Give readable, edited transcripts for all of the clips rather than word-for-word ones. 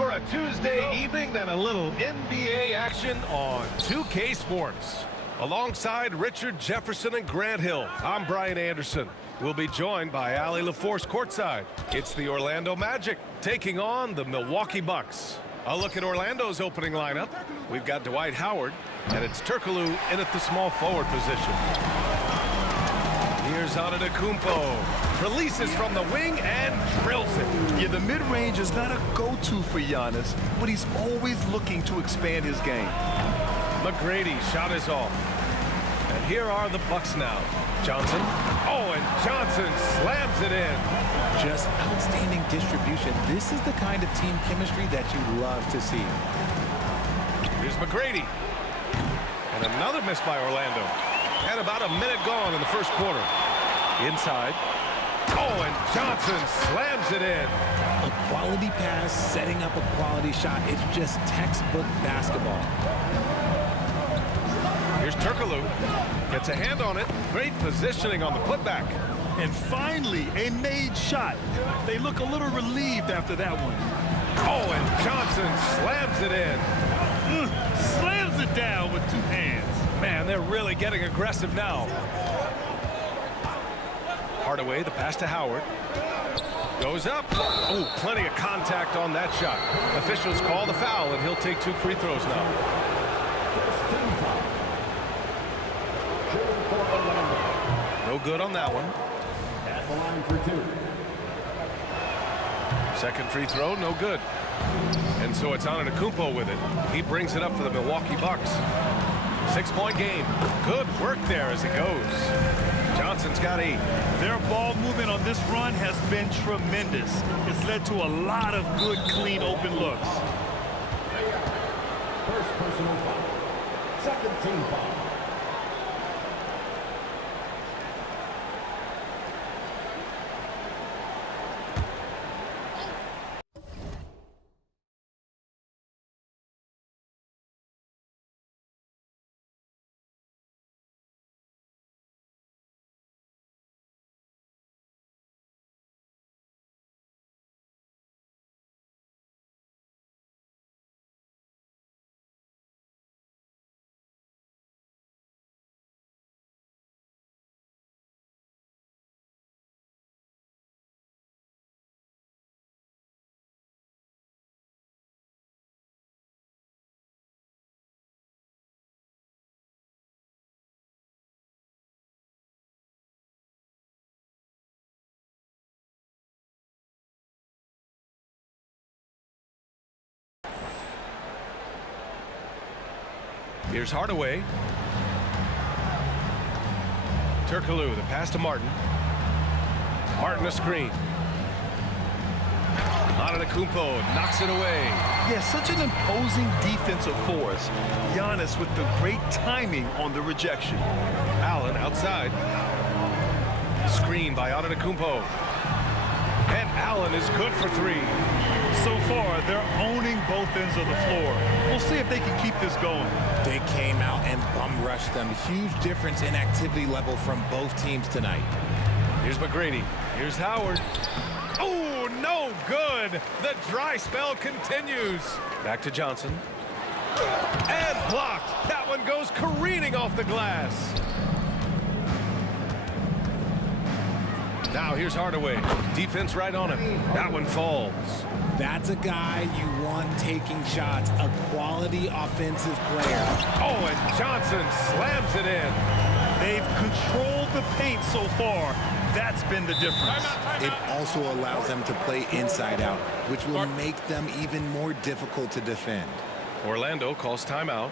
for a Tuesday evening, then a little NBA action on 2K Sports. Alongside Richard Jefferson and Grant Hill, I'm Brian Anderson. We'll be joined by Allie LaForce courtside. It's the Orlando Magic taking on the Milwaukee Bucks. A look at Orlando's opening lineup. We've got Dwight Howard, and it's Turkoglu in at the small forward position. Here's Antetokounmpo. Releases from the wing and drills it. Yeah, the mid-range is not a go-to for Giannis, but he's always looking to expand his game. McGrady shot is off. And here are the Bucks now. Johnson. Oh, and Johnson slams it in. Just outstanding distribution. This is the kind of team chemistry that you love to see. Here's McGrady. And another miss by Orlando. And about a minute gone in the first quarter. Inside. Oh, and Johnson slams it in. A quality pass, setting up a quality shot. It's just textbook basketball. Here's Turkoglu. Gets a hand on it. Great positioning on the putback. And finally, a made shot. They look a little relieved after that one. Oh, and Johnson slams it in. Slams it down with two hands. Man, they're really getting aggressive now. Hardaway, the pass to Howard. Goes up. Oh, plenty of contact on that shot. Officials call the foul, and he'll take 2 free throws now. No good on that one. At the line for 2. Second free throw, no good. And so it's Antetokounmpo with it. He brings it up for the Milwaukee Bucks. 6-point game. Good work there as it goes. Johnson's got 8. Their ball movement on this run has been tremendous. It's led to a lot of good, clean, open looks. First personal foul. Second team foul. Here's Hardaway. Turkoglu, the pass to Martin. Martin a screen. Antetokounmpo knocks it away. Yeah, such an imposing defensive force. Giannis with the great timing on the rejection. Allen outside. Screen by Antetokounmpo. And Allen is good for 3. So far, they're owning both ends of the floor. We'll see if they can keep this going. They came out and bum rushed them. Huge difference in activity level from both teams tonight. Here's McGrady. Here's Howard. Oh, no good. The dry spell continues. Back to Johnson. And blocked. That one goes careening off the glass. Now here's Hardaway. Defense right on him. That one falls. That's a guy you want taking shots, a quality offensive player. Oh, and Johnson slams it in. They've controlled the paint so far. That's been the difference. It also allows them to play inside out, which will make them even more difficult to defend. Orlando calls timeout.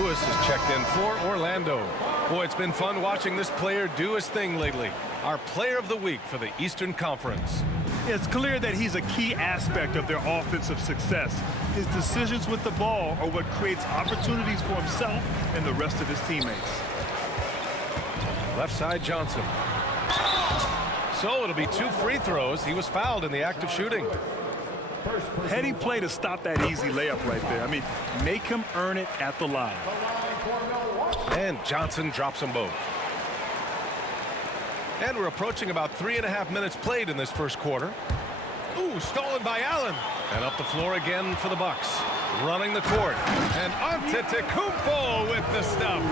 Lewis has checked in for Orlando. Boy, it's been fun watching this player do his thing lately. Our player of the week for the Eastern Conference. It's clear that he's a key aspect of their offensive success. His decisions with the ball are what creates opportunities for himself and the rest of his teammates. Left side Johnson. So it'll be 2 free throws. He was fouled in the act of shooting. Heady play to stop that easy layup right there. I mean, make him earn it at the line. And Johnson drops them both. And we're approaching about 3.5 minutes played in this first quarter. Ooh, stolen by Allen. And up the floor again for the Bucks. Running the court. And Antetokounmpo with the stuff.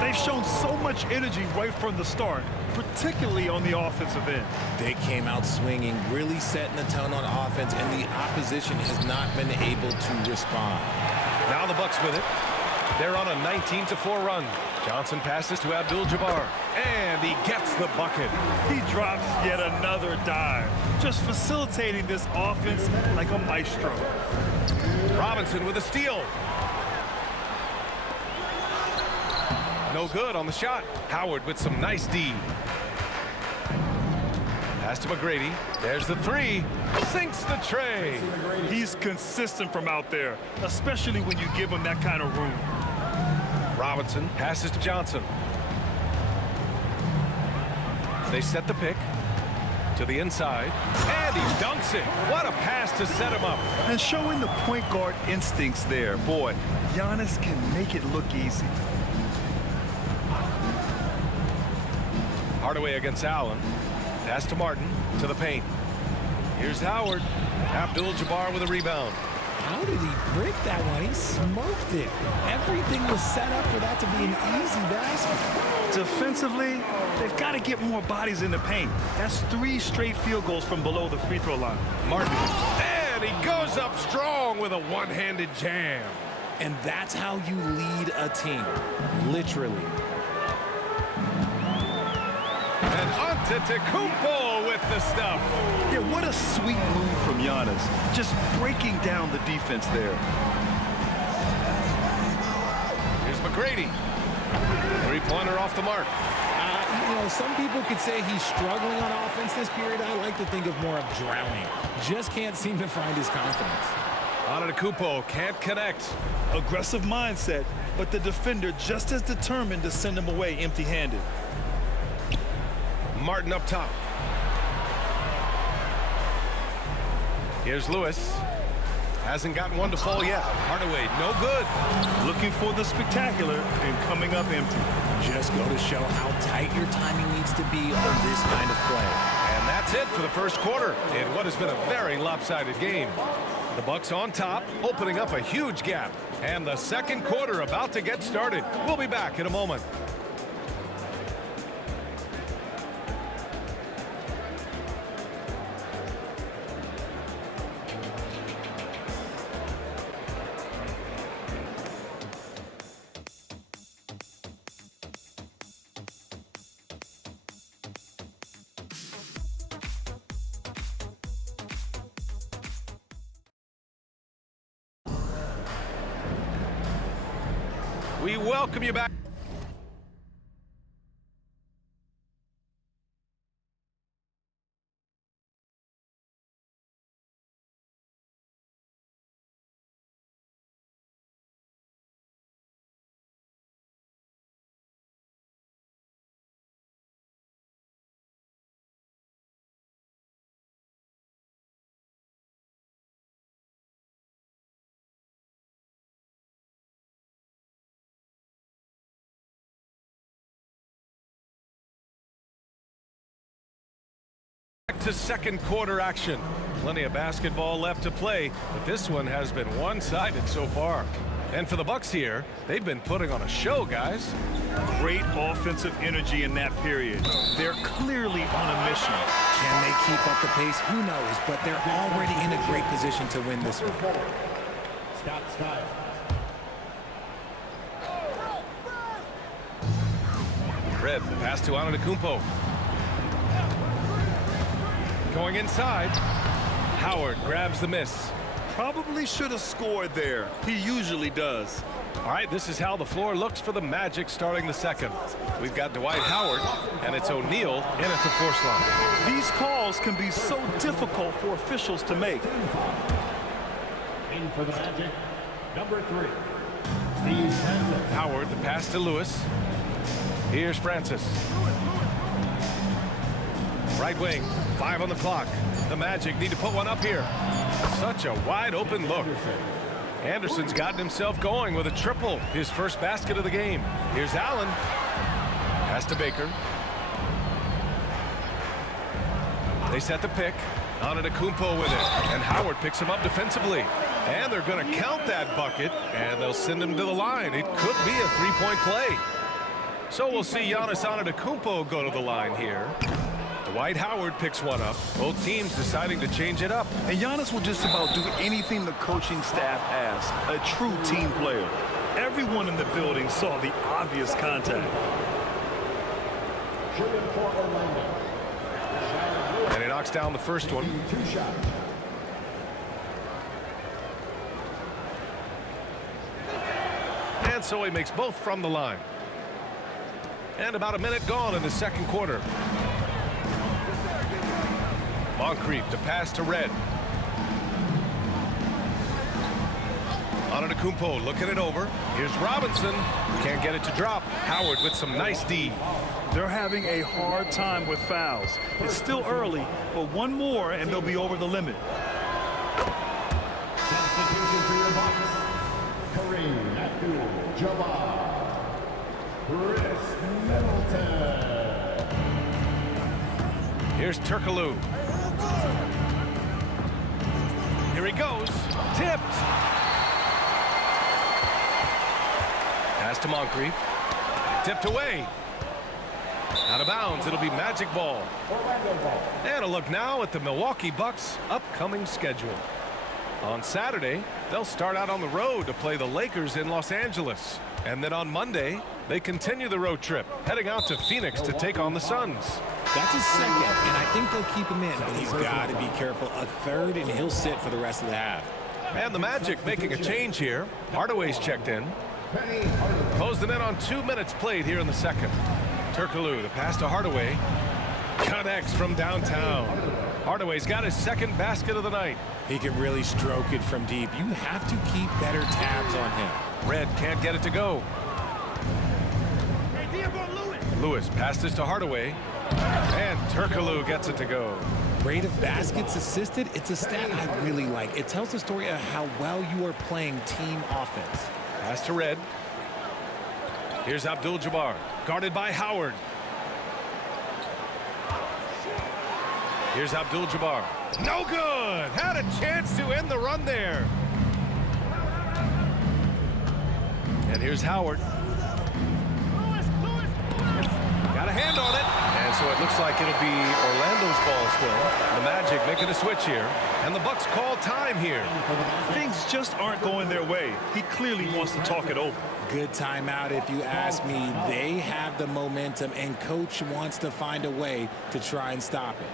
They've shown so much energy right from the start, particularly on the offensive end. They came out swinging, really setting the tone on offense, and the opposition has not been able to respond. Now the Bucks with it. They're on a 19-4 run. Johnson passes to Abdul Jabbar, and he gets the bucket. He drops yet another dive, just facilitating this offense like a maestro. Robinson with a steal. No good on the shot. Howard with some nice D. Pass to McGrady. There's the 3. Sinks the tray. He's consistent from out there, especially when you give him that kind of room. Robinson passes to Johnson. They set the pick to the inside, and he dunks it. What a pass to set him up. And showing the point guard instincts there. Boy, Giannis can make it look easy. Hardaway against Allen. Pass to Martin, to the paint. Here's Howard. Abdul Jabbar with a rebound. How did he break that one? He smoked it. Everything was set up for that to be an easy basket. Defensively, they've got to get more bodies in the paint. That's 3 straight field goals from below the free throw line. Martin, and he goes up strong with a one-handed jam. And that's how you lead a team, literally. And Antetokounmpo with the stuff. Yeah, what a sweet move from Giannis. Just breaking down the defense there. Here's McGrady. 3-pointer off the mark. You know, some people could say he's struggling on offense this period. I like to think of more of drowning. Just can't seem to find his confidence. Antetokounmpo can't connect. Aggressive mindset, but the defender just as determined to send him away empty-handed. Martin up top. Here's Lewis. Hasn't gotten one to fall yet. Hardaway, no good. Looking for the spectacular and coming up empty. Just go to show how tight your timing needs to be on this kind of play. And that's it for the first quarter in what has been a very lopsided game. The Bucks on top, opening up a huge gap. And the second quarter about to get started. We'll be back in a moment. We welcome you back. To second quarter action. Plenty of basketball left to play, but this one has been one-sided so far. And for the Bucks here, they've been putting on a show, guys. Great offensive energy in that period. They're clearly on a mission. Can they keep up the pace? Who knows, but they're already in a great position to win this one. Scott Skiles. Red, the pass to Antetokounmpo. Going inside. Howard grabs the miss. Probably should have scored there. He usually does. All right, this is how the floor looks for the Magic starting the second. We've got Dwight Howard, and it's O'Neal in at the force line. These calls can be so difficult for officials to make. In for the Magic, number 3, Steve Francis. Howard, the pass to Lewis. Here's Francis. Right wing, 5 on the clock. The Magic need to put one up here. Such a wide open look. Anderson's gotten himself going with a triple, his first basket of the game. Here's Allen. Pass to Baker. They set the pick. Antetokounmpo with it. And Howard picks him up defensively. And they're going to count that bucket, and they'll send him to the line. It could be a three-point play. So we'll see Giannis Antetokounmpo go to the line here. Dwight Howard picks one up. Both teams deciding to change it up. And Giannis will just about do anything the coaching staff asks. A true team player. Everyone in the building saw the obvious contact. Shooting for Orlando. And he knocks down the first one. 2 shots. And so he makes both from the line. And about a minute gone in the second quarter. Moncrief to pass to Red. Antetokounmpo looking it over. Here's Robinson. Can't get it to drop. Howard with some nice D. They're having a hard time with fouls. It's still early, but one more and they'll be over the limit. Substitution for your box. Kareem, Abdul, Jabbar, Chris Middleton. Here's Turkoglu. Here he goes. Tipped. Pass to Moncrief. Tipped away. Out of bounds. It'll be Magic ball. Orlando ball. And a look now at the Milwaukee Bucks' upcoming schedule. On Saturday, they'll start out on the road to play the Lakers in Los Angeles. And then on Monday, they continue the road trip, heading out to Phoenix to take on the Suns. That's his second, and I think they'll keep him in, but he's got to be careful. A third, and he'll sit for the rest of the half. And the Magic making a change here. Hardaway's checked in. Closed it in on 2 minutes played here in the second. Turkoglu, the pass to Hardaway. Connects from downtown. Hardaway's got his second basket of the night. He can really stroke it from deep. You have to keep better tabs on him. Red can't get it to go. Lewis passes to Hardaway. And Turkoglu gets it to go. Rate of baskets assisted, it's a stat I really like. It tells the story of how well you are playing team offense. Pass to Red. Here's Abdul Jabbar, guarded by Howard. Here's Abdul Jabbar. No good. Had a chance to end the run there. And here's Howard. Got a hand on it. And so it looks like it'll be Orlando's ball still. The Magic making a switch here. And the Bucks call time here. Things just aren't going their way. He clearly wants to talk it over. Good timeout if you ask me. They have the momentum, and coach wants to find a way to try and stop it.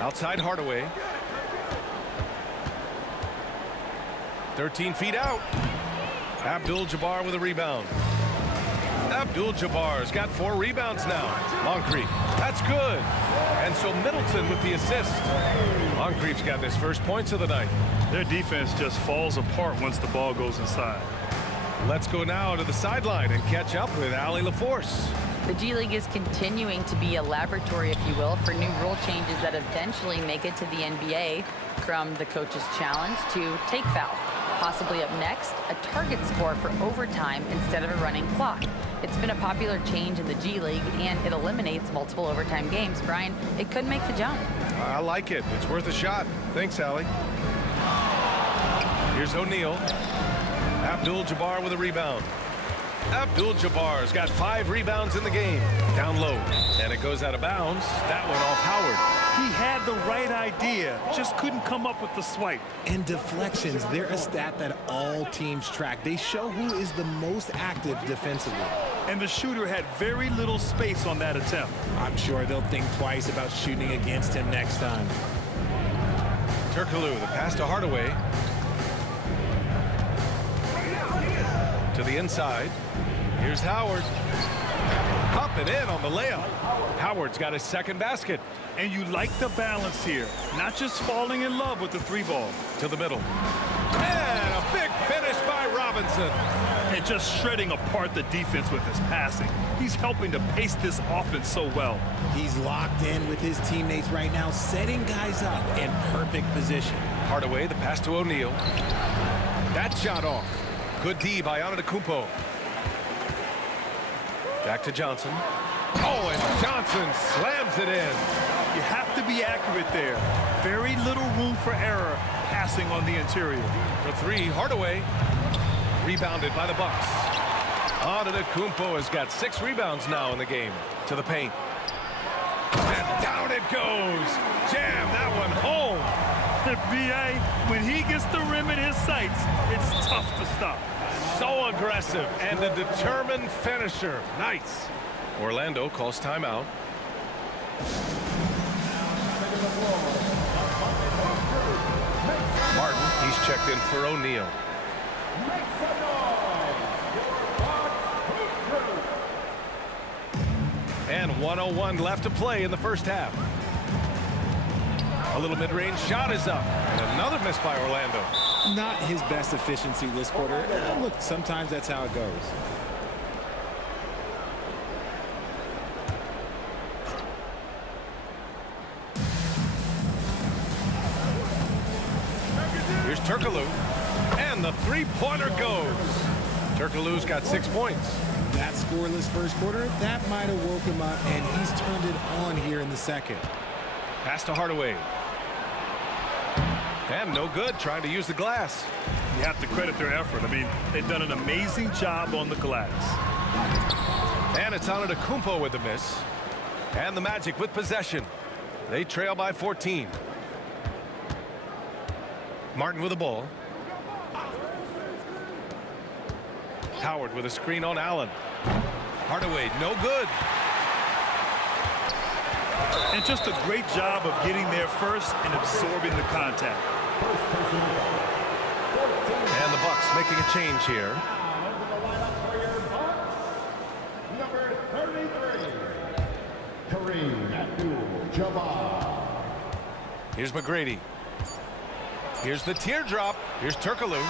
Outside Hardaway. 13 feet out. Abdul Jabbar with a rebound. Abdul Jabbar's got 4 rebounds now. Moncrief, that's good. And so Middleton with the assist. Moncrief's got his first points of the night. Their defense just falls apart once the ball goes inside. Let's go now to the sideline and catch up with Allie LaForce. The G League is continuing to be a laboratory, if you will, for new rule changes that eventually make it to the NBA, from the coach's challenge to take foul. Possibly up next, a target score for overtime instead of a running clock. It's been a popular change in the G League, and it eliminates multiple overtime games. Brian, it could make the jump. I like it. It's worth a shot. Thanks, Allie. Here's O'Neal. Abdul Jabbar with a rebound. Abdul Jabbar's got 5 rebounds in the game. Down low, and it goes out of bounds. That one off Howard. He had the right idea, just couldn't come up with the swipe. And deflections, they're a stat that all teams track. They show who is the most active defensively. And the shooter had very little space on that attempt. I'm sure they'll think twice about shooting against him next time. Turkoglu, the pass to Hardaway. To the inside. Here's Howard. Up and in on the layup. Howard's got his second basket. And you like the balance here, not just falling in love with the 3-ball. To the middle. And a big finish by Robinson. And just shredding apart the defense with his passing. He's helping to pace this offense so well. He's locked in with his teammates right now, setting guys up in perfect position. Hardaway, the pass to O'Neal. That shot off. Good D by Antetokounmpo. Back to Johnson. Oh, and Johnson slams it in. You have to be accurate there. Very little room for error passing on the interior. For 3, Hardaway. Rebounded by the Bucks. Antetokounmpo has got 6 rebounds now in the game. To the paint. And down it goes. Jam that one home. The BA, when he gets the rim in his sights, it's tough to stop. So aggressive and a determined finisher. Nice. Orlando calls timeout. Martin, he's checked in for O'Neal. And 1:01 left to play in the first half. A little mid-range shot is up. And another miss by Orlando. Not his best efficiency this quarter. Look, sometimes that's how it goes. Here's Turkoglu. And the 3-pointer goes. Turkoglu's got 6 points. That scoreless first quarter, that might have woke him up, and he's turned it on here in the second. Pass to Hardaway. And no good, trying to use the glass. You have to credit their effort. I mean, they've done an amazing job on the glass. And it's Antetokounmpo with the miss. And the Magic with possession. They trail by 14. Martin with the ball. Howard with a screen on Allen. Hardaway, no good. And just a great job of getting there first and absorbing the contact. And the Bucks making a change here. Number 33, Kareem Abdul-Jabbar. Here's McGrady. Here's the teardrop. Here's Turkoglu.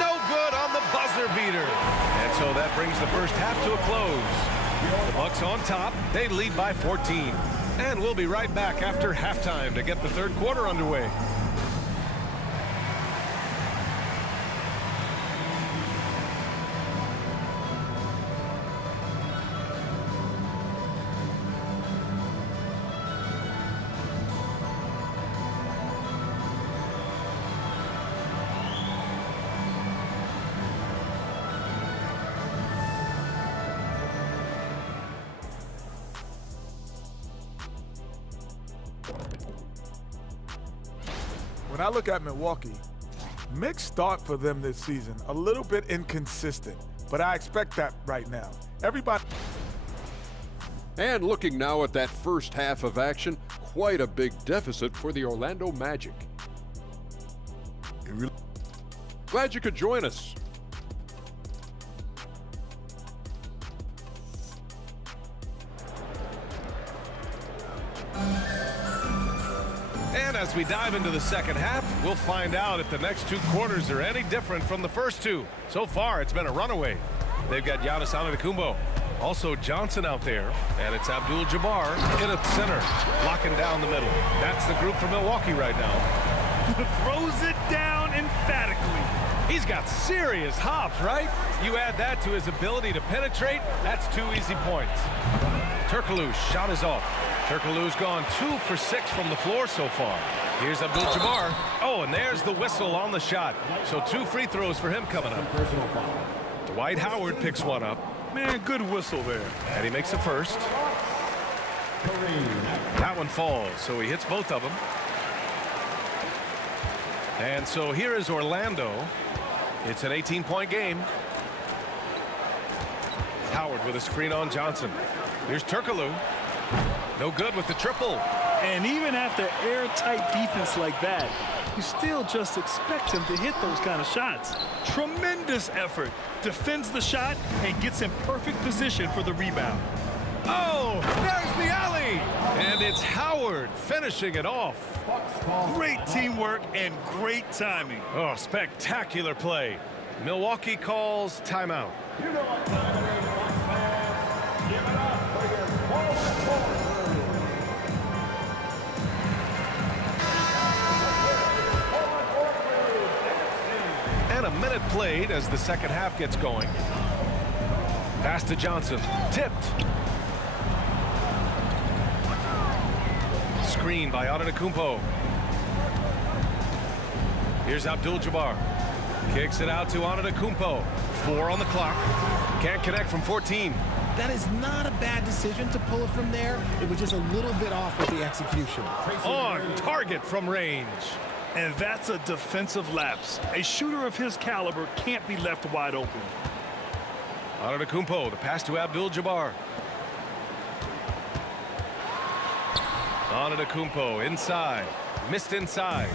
No good on the buzzer beater. And so that brings the first half to a close. The Bucks on top. They lead by 14. And we'll be right back after halftime to get the third quarter underway. When I look at Milwaukee, mixed start for them this season. A little bit inconsistent, but I expect that right now. Everybody. And looking now at that first half of action, quite a big deficit for the Orlando Magic. Glad you could join us. And as we dive into the second half, we'll find out if the next 2 quarters are any different from the first 2. So far, it's been a runaway. They've got Giannis Antetokounmpo. Also Johnson out there. And it's Abdul Jabbar in at center, locking down the middle. That's the group for Milwaukee right now. Throws it down emphatically. He's got serious hops, right? You add that to his ability to penetrate, that's 2 easy points. Turkoglu's shot is off. Turkoglu's gone 2 for 6 from the floor so far. Here's Abdul Jabbar. Oh, and there's the whistle on the shot. So 2 free throws for him coming up. Personal foul. Dwight Howard picks one up. Man, good whistle there. And he makes the first. That one falls, so he hits both of them. And so here is Orlando. It's an 18-point game. Howard with a screen on Johnson. Here's Turkoglu. No good with the triple. And even after airtight defense like that, you still just expect him to hit those kind of shots. Tremendous effort. Defends the shot and gets in perfect position for the rebound. Oh, there's the alley. And it's Howard finishing it off. Great teamwork and great timing. Oh, spectacular play. Milwaukee calls timeout. You know what time it is, Bucks fans. Give it up for your forward quarter. And a minute played as the second half gets going. Pass to Johnson. Tipped. Screen by Antetokounmpo. Here's Abdul Jabbar. Kicks it out to Antetokounmpo. 4 on the clock. Can't connect from 14. That is not a bad decision to pull it from there. It was just a little bit off with the execution. On target from range. And that's a defensive lapse. A shooter of his caliber can't be left wide open. Antetokounmpo, the pass to Abdul Jabbar. Antetokounmpo inside. Missed inside.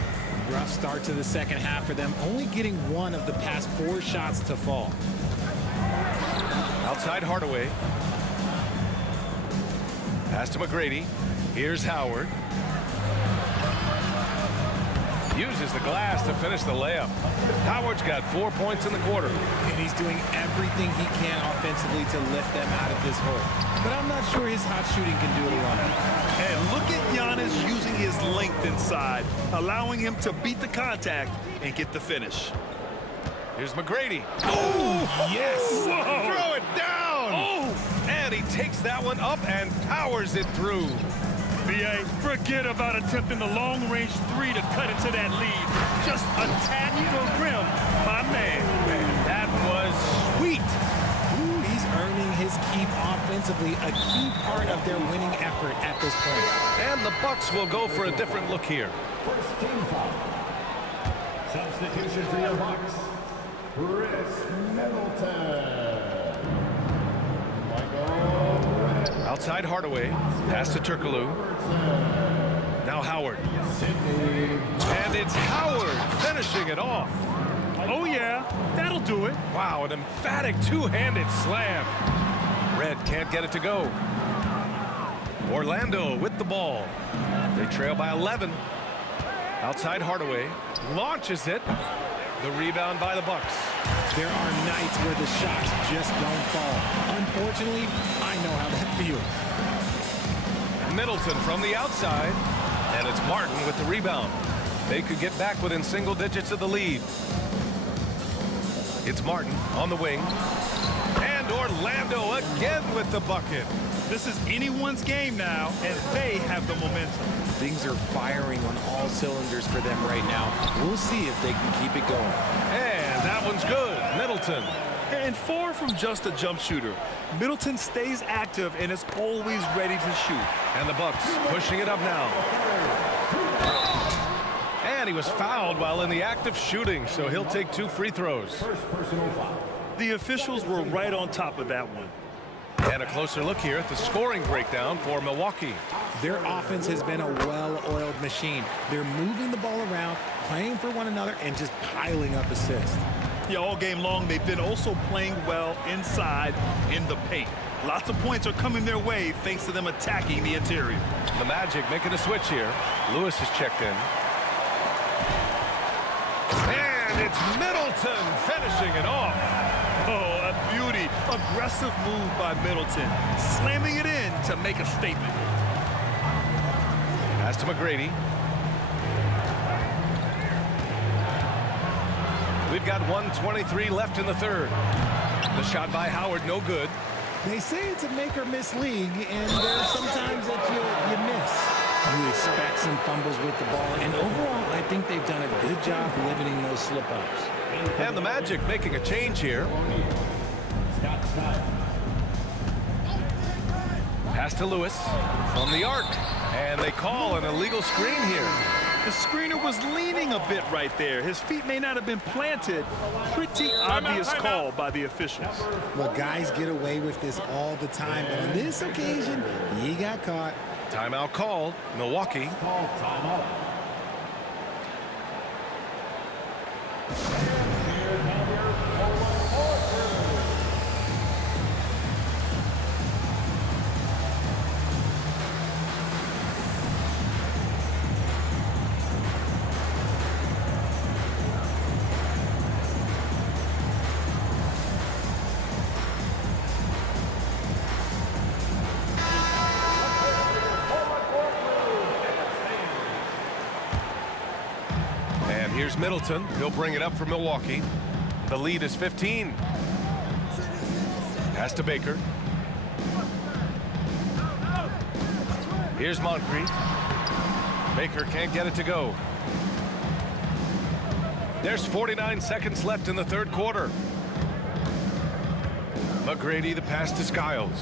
Rough start to the second half for them, only getting one of the past 4 shots to fall. Outside Hardaway. Pass to McGrady. Here's Howard. Uses the glass to finish the layup. Howard's got 4 points in the quarter. And he's doing everything he can offensively to lift them out of this hole. But I'm not sure his hot shooting can do it alone. And look at Giannis using his length inside, allowing him to beat the contact and get the finish. Here's McGrady. Oh, yes! Whoa. Throw it down! Oh! And he takes that one up and powers it through. BA, forget about attempting the long-range 3 to cut into that lead. Just a tad to the rim, my man. That was sweet. Ooh, he's earning his keep offensively, a key part of their winning effort at this point. And the Bucks will go for a different look here. First team foul. Substitution for your Bucks. Chris Middleton. Outside Hardaway. Pass to Turkoglu. Now Howard. And it's Howard finishing it off. Oh, yeah, that'll do it. Wow, an emphatic two-handed slam. Red can't get it to go. Orlando with the ball. They trail by 11. Outside Hardaway. Launches it. The rebound by the Bucks. There are nights where the shots just don't fall. Unfortunately, I know how that feels. Middleton from the outside. And it's Martin with the rebound. They could get back within single digits of the lead. It's Martin on the wing. And Orlando again with the bucket. This is anyone's game now, and they have the momentum. Things are firing on all cylinders for them right now. We'll see if they can keep it going. And that one's good. Middleton. And far from just a jump shooter, Middleton stays active and is always ready to shoot. And the Bucks pushing it up now. And he was fouled while in the act of shooting, so he'll take 2 free throws. First personal foul. The officials were right on top of that one. And a closer look here at the scoring breakdown for Milwaukee. Their offense has been a well-oiled machine. They're moving the ball around, playing for one another, and just piling up assists. Yeah, all game long, they've been also playing well inside in the paint. Lots of points are coming their way thanks to them attacking the interior. The Magic making a switch here. Lewis has checked in. And it's Middleton finishing it off. Oh, a beauty. Aggressive move by Middleton. Slamming it in to make a statement. Pass to McGrady. We've got 1:23 left in the third. The shot by Howard, no good. They say it's a make-or-miss league, and there's sometimes that you miss. You expect some fumbles with the ball, and overall, I think they've done a good job limiting those slip-ups. And the Magic making a change here. Pass to Lewis from the arc. And they call an illegal screen here. The screener was leaning a bit right there. His feet may not have been planted. Pretty obvious call by the officials. Well, guys get away with this all the time, but on this occasion, he got caught. Timeout called. Milwaukee. Here's Middleton. He'll bring it up for Milwaukee. The lead is 15. Pass to Baker. Here's Moncrief. Baker can't get it to go. There's 49 seconds left in the third quarter. McGrady, the pass to Skiles.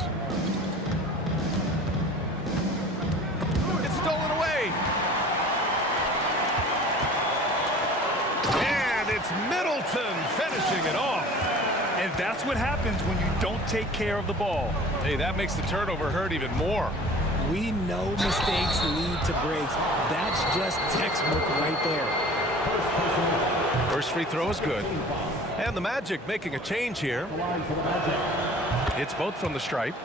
It's stolen away. It's Middleton finishing it off. And that's what happens when you don't take care of the ball. Hey, that makes the turnover hurt even more. We know mistakes lead to breaks. That's just textbook right there. First free throw is good. And the Magic making a change here. It's both from the stripe.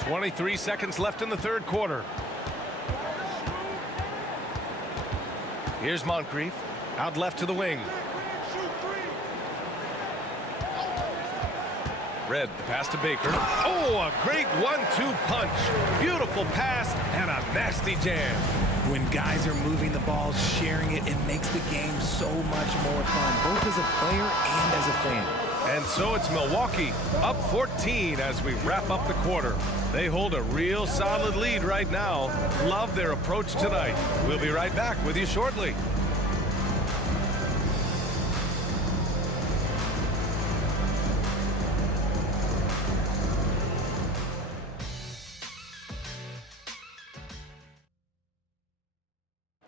23 seconds left in the third quarter. Here's Moncrief, out left to the wing. Red, the pass to Baker. Oh, a great 1-2 punch. Beautiful pass and a nasty jam. When guys are moving the ball, sharing it, it makes the game so much more fun, both as a player and as a fan. And so it's Milwaukee up 14 as we wrap up the quarter. They hold a real solid lead right now. Love their approach tonight. We'll be right back with you shortly.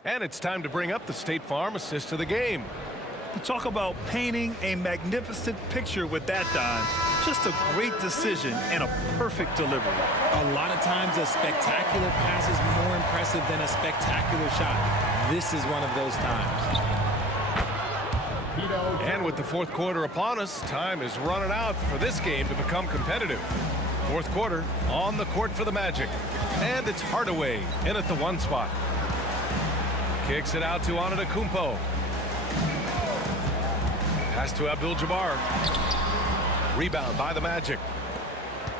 And it's time to bring up the State Farm assist of the game. Talk about painting a magnificent picture with that, Don. Just a great decision and a perfect delivery. A lot of times a spectacular pass is more impressive than a spectacular shot. This is one of those times. And with the fourth quarter upon us, time is running out for this game to become competitive. Fourth quarter on the court for the Magic. And it's Hardaway in at the 1 spot. Kicks it out to Antetokounmpo. Pass to Abdul Jabbar. Rebound by the Magic.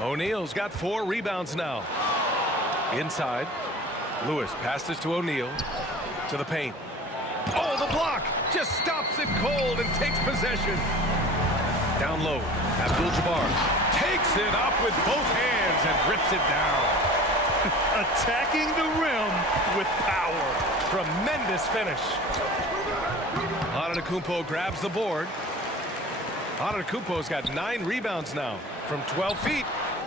O'Neal's got 4 rebounds now. Inside. Lewis passes to O'Neal. To the paint. Oh, the block! Just stops it cold and takes possession. Down low. Abdul Jabbar takes it up with both hands and rips it down. Attacking the rim with power. Tremendous finish. Antetokounmpo grabs the board. Antetokounmpo's got 9 rebounds now from 12 feet.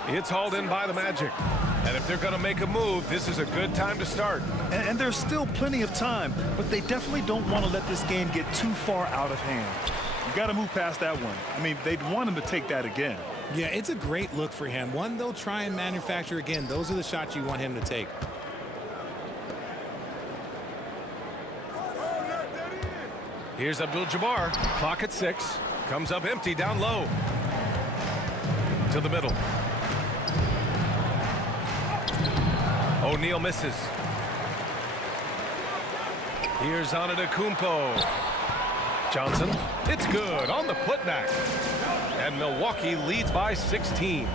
It's hauled in by the Magic. And if they're going to make a move, this is a good time to start. And there's still plenty of time, but they definitely don't want to let this game get too far out of hand. You got to move past that one. I mean, they'd want him to take that again. Yeah, it's a great look for him. One they'll try and manufacture again. Those are the shots you want him to take. Here's Abdul Jabbar. Clock at 6. Comes up empty down low. To the middle. O'Neal misses. Here's Antetokounmpo. Johnson. It's good on the putback. And Milwaukee leads by 16.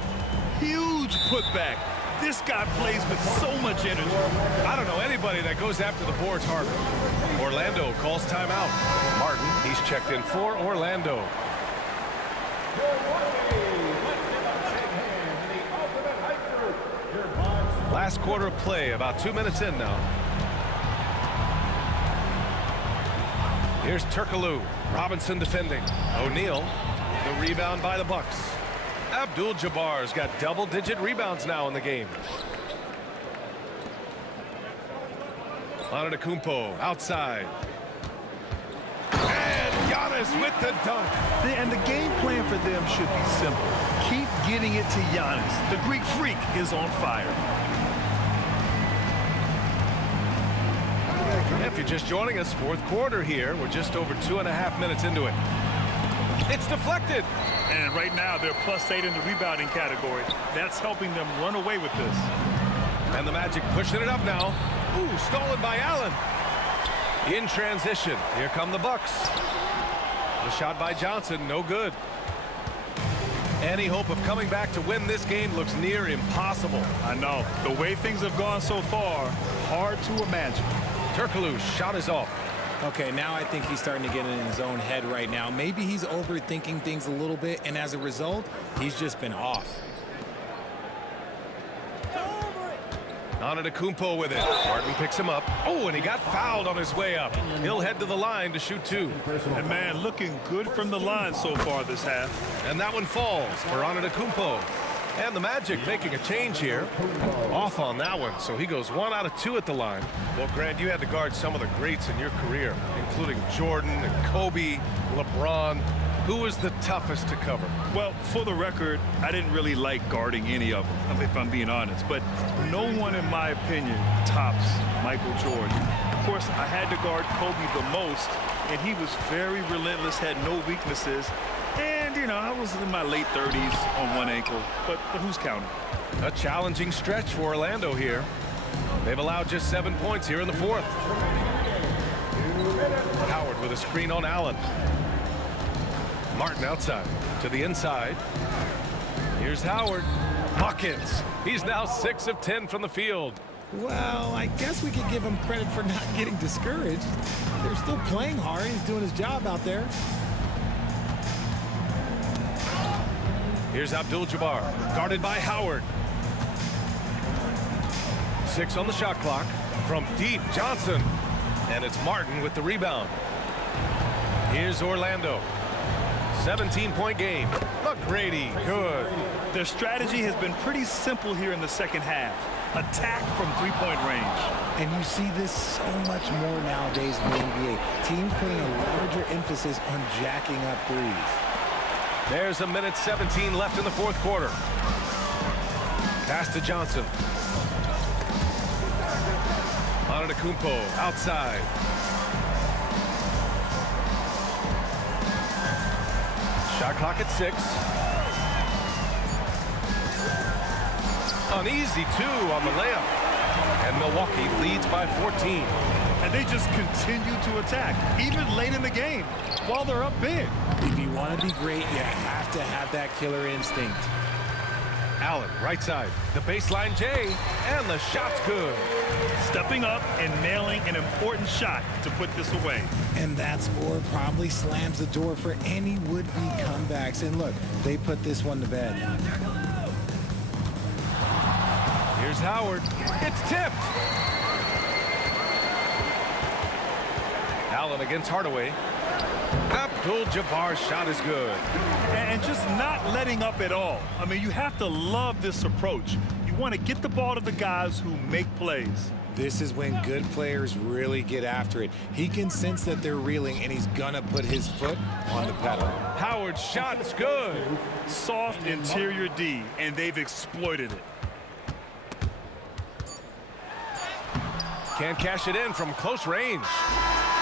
Huge putback. This guy plays with so much energy. I don't know anybody that goes after the boards harder. Orlando calls timeout. Martin, he's checked in for Orlando. Last quarter of play, about 2 minutes in now. Here's Turkoglu. Robinson defending. O'Neal The rebound by the Bucks. Abdul Jabbar's got double-digit rebounds now in the game. Antetokounmpo outside. And Giannis with the dunk. And the game plan for them should be simple. Keep getting it to Giannis. The Greek freak is on fire. If you're just joining us, fourth quarter here. We're just over 2.5 minutes into it. It's deflected. And right now, they're +8 in the rebounding category. That's helping them run away with this. And the Magic pushing it up now. Ooh, stolen by Allen. In transition, here come the Bucks. The shot by Johnson, no good. Any hope of coming back to win this game looks near impossible. I know. The way things have gone so far, hard to imagine. Turkoglu's shot is off. Okay, now I think he's starting to get in his own head right now. Maybe he's overthinking things a little bit, and as a result, he's just been off. Antetokounmpo with it. Martin picks him up. Oh, and he got fouled on his way up. He'll head to the line to shoot 2. And man, looking good from the line so far this half. And that one falls for Antetokounmpo. And the Magic making a change here. Off on that one, so he goes 1 out of 2 at the line. Well, Grant, you had to guard some of the greats in your career, including Jordan and Kobe, LeBron. Who was the toughest to cover? Well, for the record, I didn't really like guarding any of them, if I'm being honest. But no one, in my opinion, tops Michael Jordan. Of course, I had to guard Kobe the most, and he was very relentless, had no weaknesses. And, you know, I was in my late 30s on one ankle, but who's counting? A challenging stretch for Orlando here. They've allowed just 7 points here in the fourth. Howard with a screen on Allen. Martin outside to the inside. Here's Howard. Buckets. He's now 6 of 10 from the field. Well, I guess we could give him credit for not getting discouraged. They're still playing hard. He's doing his job out there. Here's Abdul Jabbar, guarded by Howard. 6 on the shot clock. From deep, Johnson. And it's Martin with the rebound. Here's Orlando. 17-point game. McGrady, good. Their strategy has been pretty simple here in the second half. Attack from three-point range. And you see this so much more nowadays in the NBA. Teams putting a larger emphasis on jacking up threes. There's a minute 17 left in the fourth quarter. Pass to Johnson. Antetokounmpo outside. Shot clock at 6. An easy 2 on the layup. And Milwaukee leads by 14. And they just continue to attack, even late in the game, while they're up big. If you want to be great, you have to have that killer instinct. Allen, right side. The baseline J, and the shot's good. Stepping up and nailing an important shot to put this away. And that score probably slams the door for any would-be comebacks. And look, they put this one to bed. Here's Howard. It's tipped. Allen against Hardaway. Abdul Jabbar's shot is good. And just not letting up at all. I mean, you have to love this approach. You want to get the ball to the guys who make plays. This is when good players really get after it. He can sense that they're reeling, and he's going to put his foot on the pedal. Howard's shot is good. Soft interior D, and they've exploited it. Can't cash it in from close range.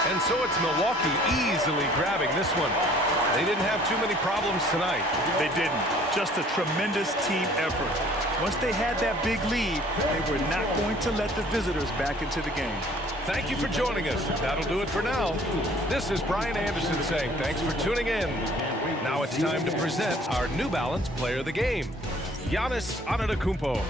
And so it's Milwaukee easily grabbing this one. They didn't have too many problems tonight. They didn't. Just a tremendous team effort. Once they had that big lead, they were not going to let the visitors back into the game. Thank you for joining us. That'll do it for now. This is Brian Anderson saying thanks for tuning in. Now it's time to present our New Balance Player of the Game, Giannis Antetokounmpo.